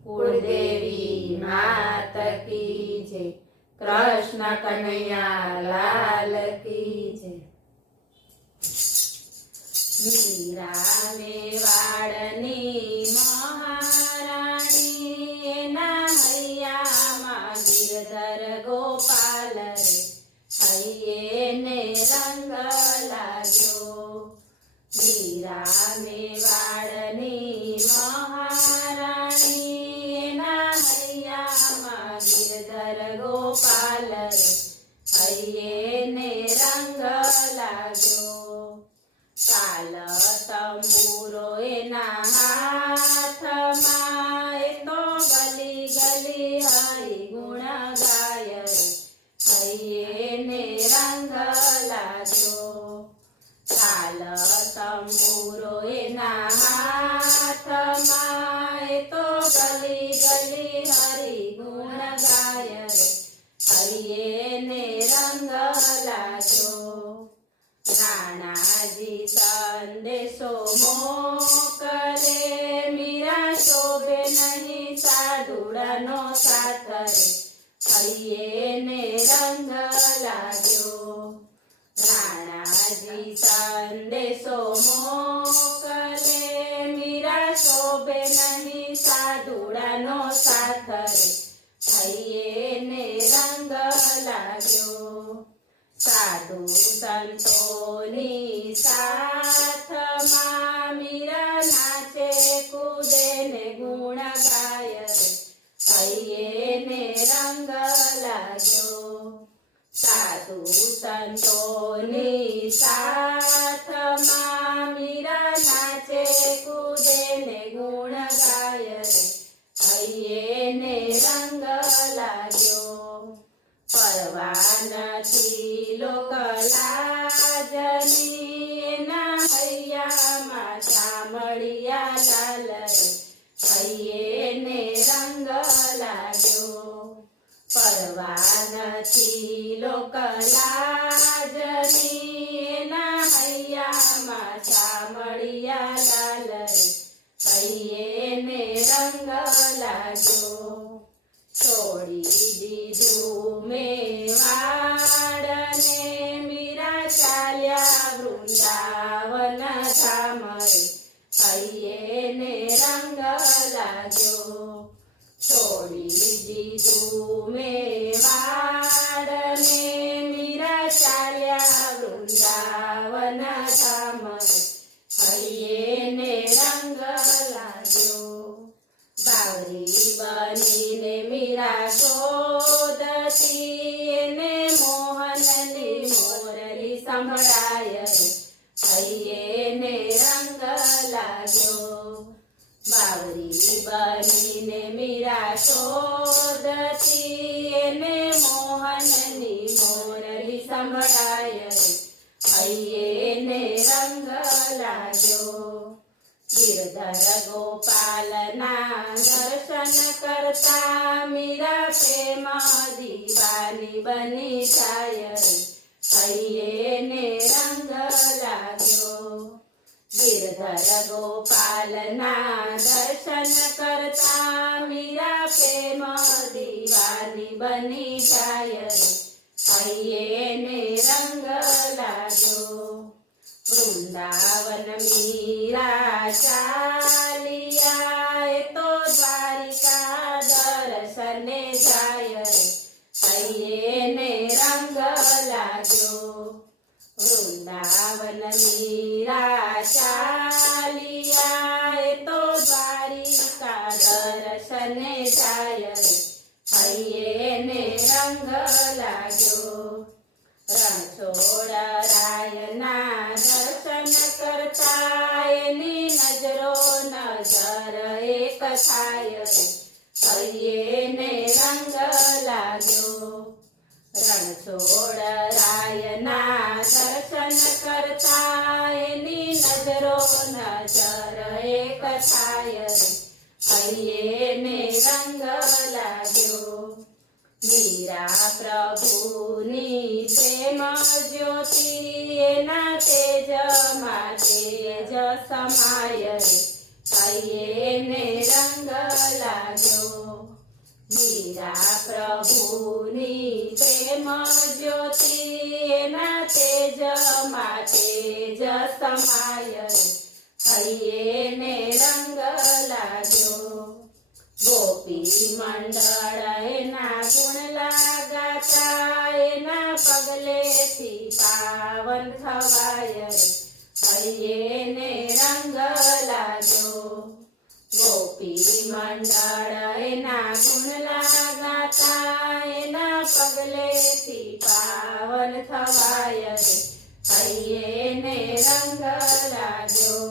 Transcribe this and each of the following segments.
कुलदेवी मात की जय। कृष्ण कन्हैया लाल की जय। मीरा मेवाड़नी महाराणी एना हैयामां गिरधर गोपाल रे हૈયે ने रंग लाग्यो। मीरा मेवाड़नी महाराणी एना हैयामां गिरधर गोपाल रे हૈયે ने रंग लाग्यो। ताल तंबूरो एना हाथमां ए तो गली गली हरि गुण गाय रे हૈયે ने रंग लाग्यो। ताल तंबूरो एना हाथमां ए तो गली गली हरि गुण गाय रे हૈયે ने रंग लाग्यो। नानाजी संदेशो मोकले मीरा शोभे नहीं साधुड़ानो साथ रे हૈયે ने रंग लाग्यो। नानाजी संदेशो मोकले मीरा शोभे नहीं साधुड़ानो साथ रे हૈયે ने रंग लाग्यो। साधु संतोनी साथमां मीरा नाचे कूदे ने गुण गाय रे हૈયે ने रंग लाग्यो। साधु संतोनी साथमां मीरा नाचे कूदे ने गुण गाय रे हૈયે ने रंग लाग्यो। परवान थी लोक लाजनी एना हैयामां शामळिया लाल रे हૈયે ने रंग लाग्यो। परवान थी लोक लाजनी एना हैयामां शामळिया लाल रे हૈયે ने रंग लाग्यो। छोड़ी दीधू मेवाड़ने मीरा चाल्या वृंदावन धाम रे हૈયે ने रंग लाग्यो। छोड़ी दीधू मेवाड़ने मीरा चाल्या वृंदावन धाम रे हૈયે ने रंग लाग्यो। बावरी बनीने मीरा शोधती ने मोहननी मोरली संभळाय रे हૈયે ने रंग लाग्यो। बावरी बनीने मीरा शोधती ने मोहननी मोरली संभळाय रे हૈયે ने रंग लाग्यो। गिरधर गोपालना दर्शन करता मीरा प्रेम दीवानी बनी जाय रे हૈયે ने रंग लाग्यो। गिरधर गोपालना दर्शन करता मीरा प्रेम दीवानी बनी जाय रे हૈયે ने रंग लाग्यो। वृंदावन मीरा चालिया तो द्वारिका दर्शने जाय रे हૈયે ने रंग लाग्यो। वृंदावन मीरा चालिया तो द्वारिका दर्शने जाय रे हૈયે ने रंग लाग्यो। रणछोड़ रायना दर्शन करता एनी नजरो नजर एक थाय रे हૈયે ने रंग लाग्यो। रणछोड़ रायना दर्शन करता एनी नजरो नजर एक थाय रे हૈયે ने रंग लाग्यो। मीरा प्रभुनी प्रेम ज्योति एना तेज मा तेज समाय रे हૈયે ने रंग लाग्यो। મીરા પ્રભુની પ્રેમ જ્યોતિ એના તેજમાં તેજ સમાય રે હૈયે ને રંગ લાગ્યો ગોપી મંડળ એના ગુણ લાગાતા એના પગલેથી પાવન થવાય રે હૈયે ને રંગ લાગ્યો ગોપી મંડળ એના ગુણ લાગાતા એના પગલેથી પાવન થવાય રે હૈયે ને રંગ લાગ્યો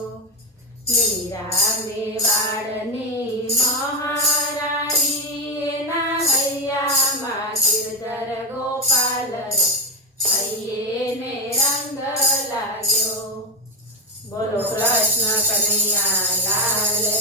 મીરા મેવાડની મહારાણી એના હૈયામાં ગિરધર ગોપાલ રે હૈયે ને રંગ લાગ્યો બોલો કૃષ્ણ કનૈયા લાલ